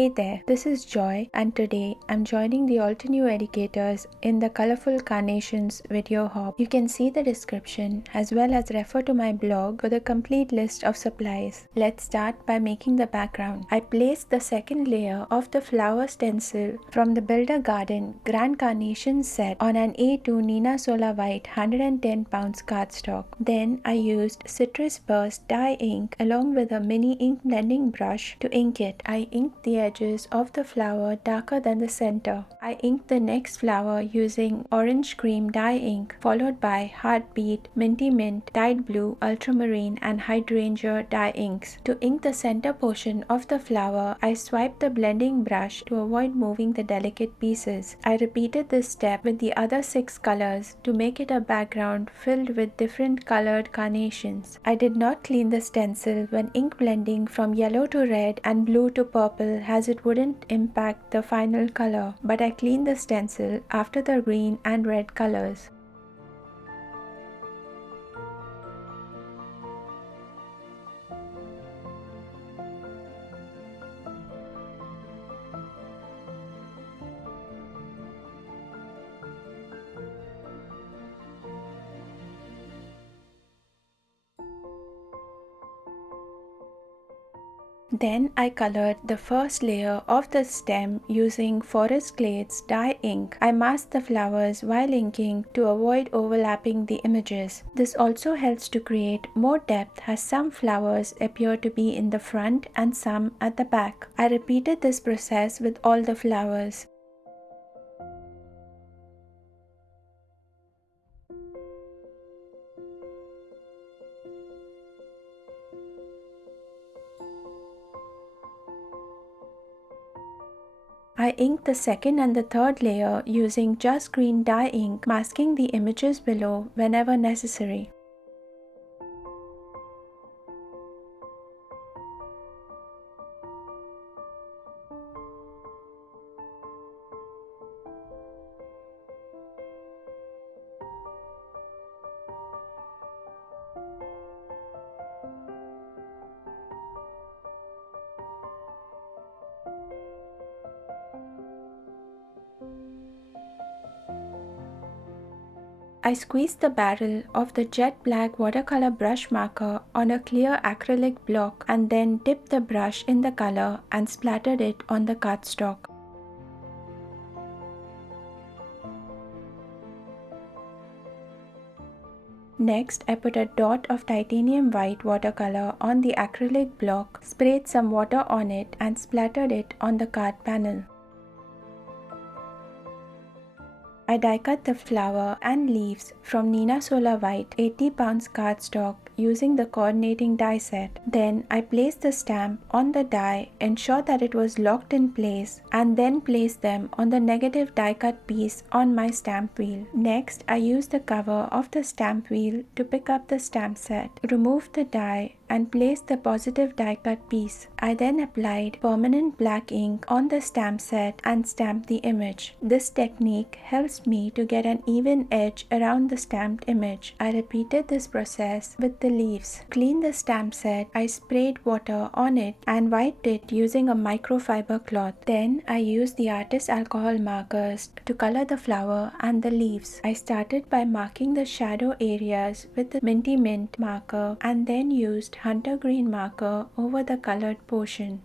Hey there, this is Joy and today I'm joining the Altenew educators in the Colourful Carnations video hop. You can see the description as well as refer to my blog for the complete list of supplies. Let's start by making the background. I placed the second layer of the flower stencil from the Builder Garden Grand Carnation set on an A2 Nina Sola White 110 pounds cardstock. Then I used Citrus Burst dye ink along with a mini ink blending brush to ink it. I inked the edges of the flower darker than the center. I inked the next flower using orange cream dye ink followed by Heartbeat, Minty Mint, Tide Blue, Ultramarine and Hydrangea dye inks. To ink the center portion of the flower, I swiped the blending brush to avoid moving the delicate pieces. I repeated this step with the other 6 colors to make it a background filled with different colored carnations. I did not clean the stencil when ink blending from yellow to red and blue to purple as it wouldn't impact the final color, but I cleaned the stencil after the green and red colors. Then I colored the first layer of the stem using Forest Glades dye ink. I masked the flowers while inking to avoid overlapping the images. This also helps to create more depth as some flowers appear to be in the front and some at the back. I repeated this process with all the flowers. I inked the second and the third layer using just green dye ink, masking the images below whenever necessary. I squeezed the barrel of the jet black watercolor brush marker on a clear acrylic block and then dipped the brush in the color and splattered it on the cardstock. Next, I put a dot of titanium white watercolor on the acrylic block, sprayed some water on it and splattered it on the card panel. I die cut the flower and leaves from Nina Sola White 80 pounds cardstock using the coordinating die set. Then I placed the stamp on the die, ensure that it was locked in place, and then placed them on the negative die cut piece on my stamp wheel. Next, I used the cover of the stamp wheel to pick up the stamp set, removed the die and placed the positive die cut piece. I then applied permanent black ink on the stamp set and stamped the image. This technique helps me to get an even edge around the stamped image. I repeated this process with the leaves. Clean the stamp set, I sprayed water on it and wiped it using a microfiber cloth. Then I used the artist alcohol markers to color the flower and the leaves. I started by marking the shadow areas with the Minty Mint marker and then used hunter green marker over the colored portion.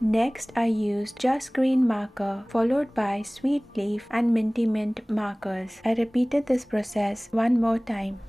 Next, I used just green marker followed by sweet leaf and minty mint markers. I repeated this process one more time.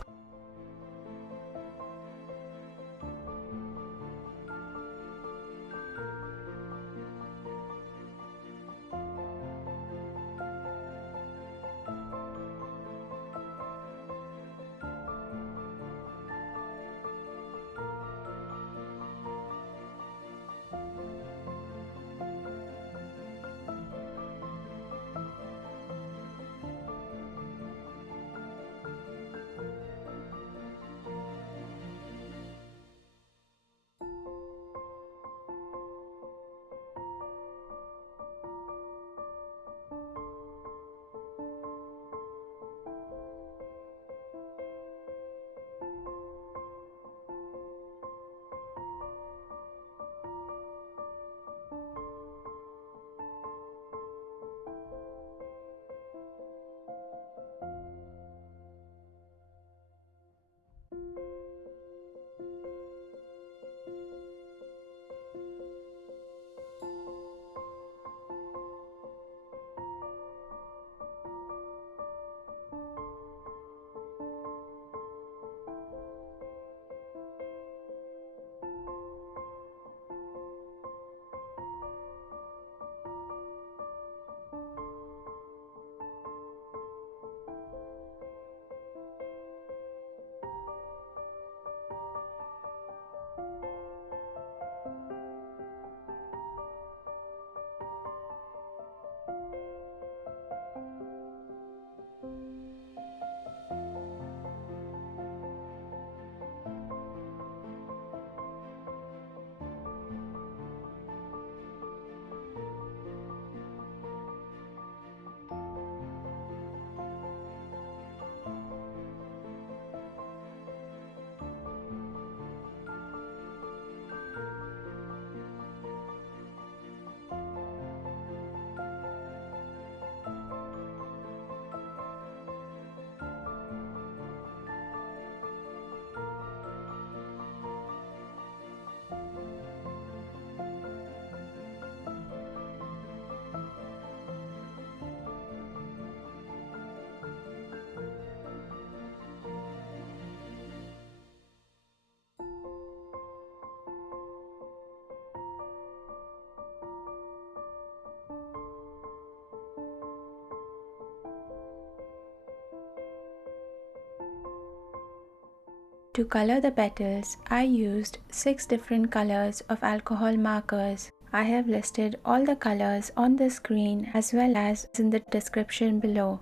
To color the petals, I used 6 different colors of alcohol markers. I have listed all the colors on the screen as well as in the description below.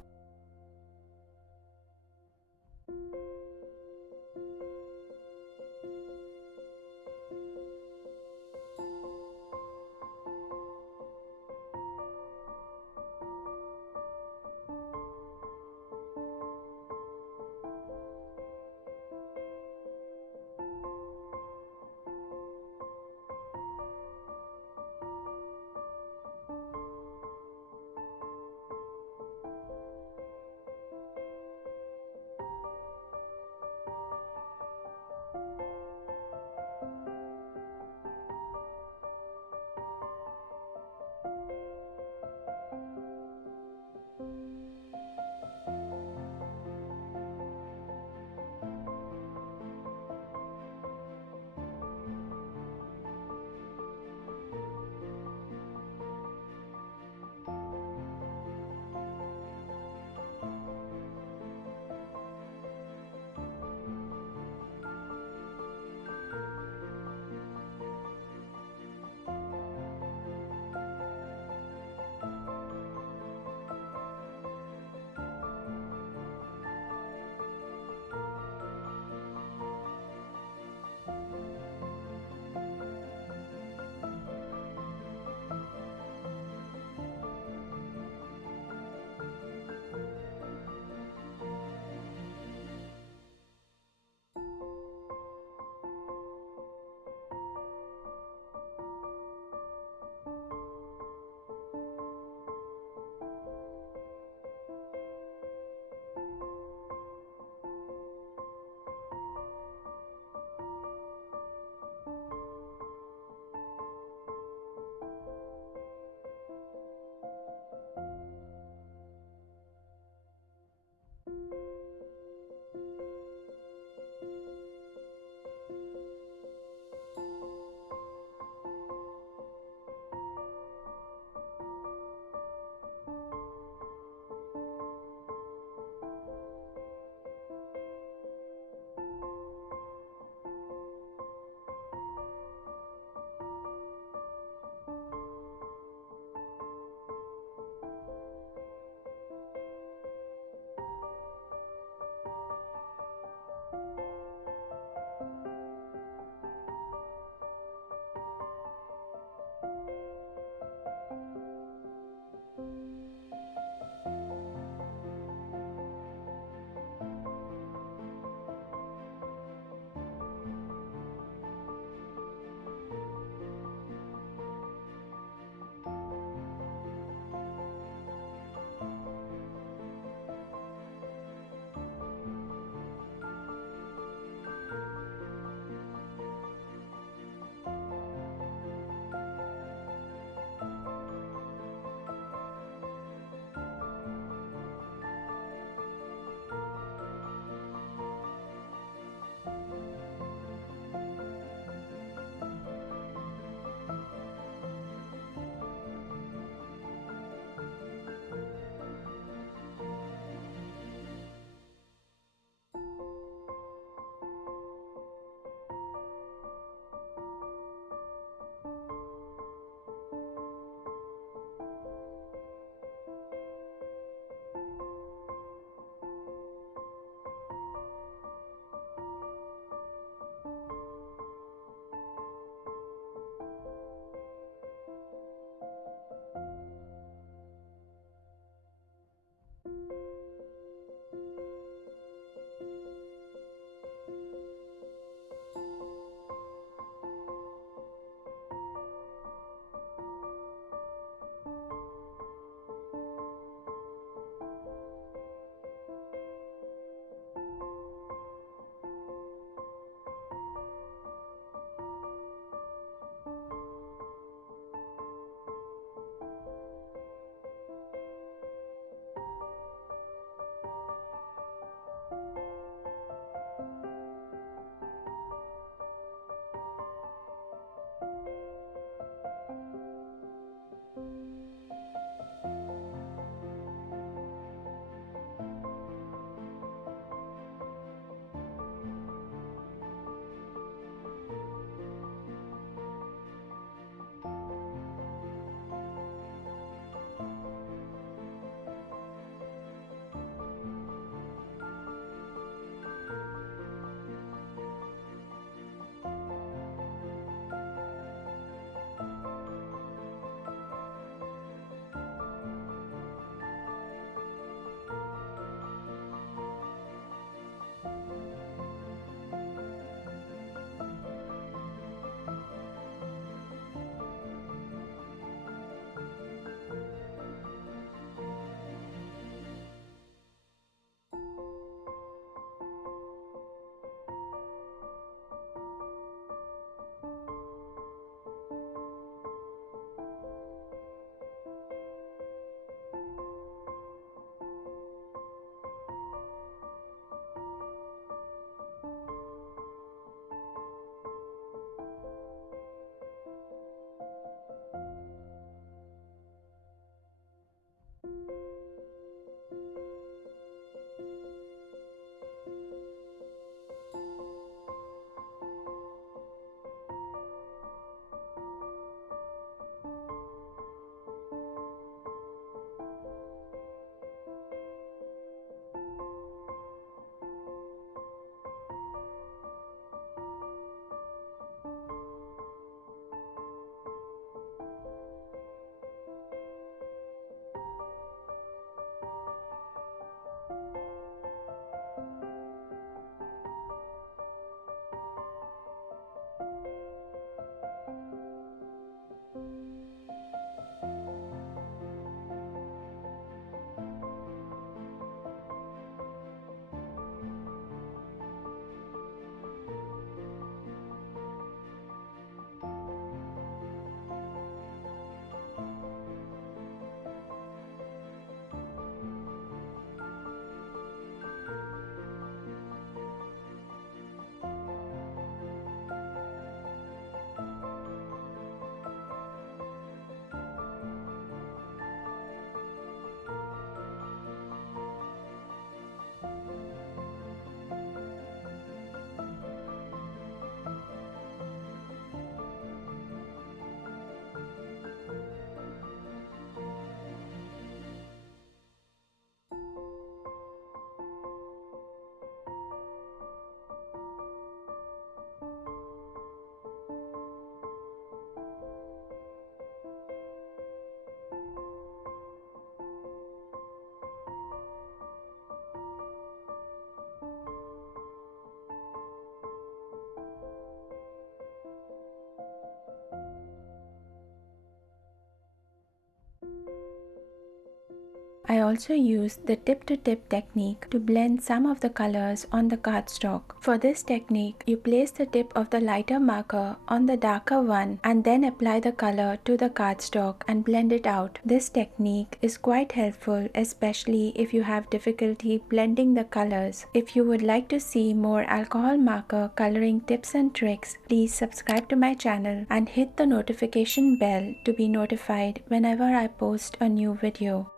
I also used the tip-to-tip technique to blend some of the colors on the cardstock. For this technique, you place the tip of the lighter marker on the darker one and then apply the color to the cardstock and blend it out. This technique is quite helpful, especially if you have difficulty blending the colors. If you would like to see more alcohol marker coloring tips and tricks, please subscribe to my channel and hit the notification bell to be notified whenever I post a new video.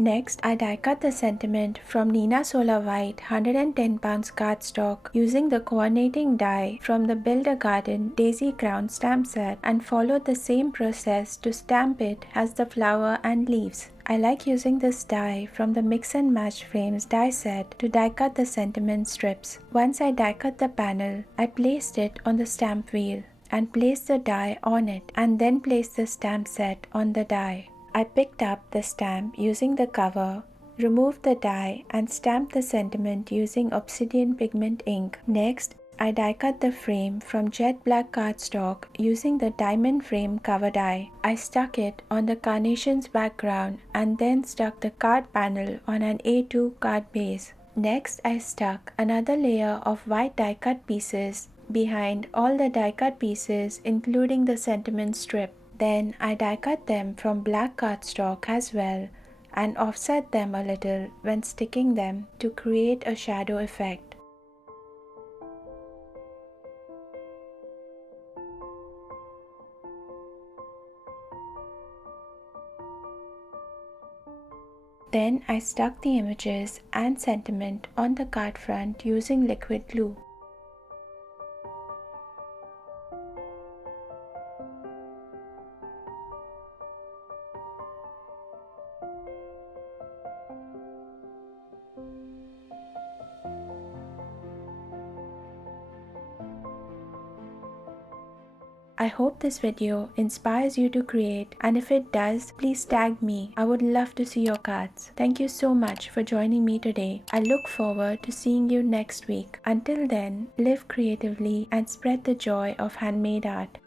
Next, I die cut the sentiment from Nina Solar White 110 pounds cardstock using the coordinating die from the Build a Garden Daisy Crown stamp set and followed the same process to stamp it as the flower and leaves. I like using this die from the Mix and Match Frames die set to die cut the sentiment strips. Once I die cut the panel, I placed it on the stamp wheel and placed the die on it and then placed the stamp set on the die. I picked up the stamp using the cover, removed the die and stamped the sentiment using obsidian pigment ink. Next, I die cut the frame from jet black cardstock using the diamond frame cover die. I stuck it on the carnations background and then stuck the card panel on an A2 card base. Next, I stuck another layer of white die cut pieces behind all the die cut pieces including the sentiment strip. Then I die cut them from black cardstock as well and offset them a little when sticking them to create a shadow effect. Then I stuck the images and sentiment on the card front using liquid glue. I hope this video inspires you to create, and if it does, please tag me. I would love to see your cards. Thank you so much for joining me today. I look forward to seeing you next week. Until then, live creatively and spread the joy of handmade art.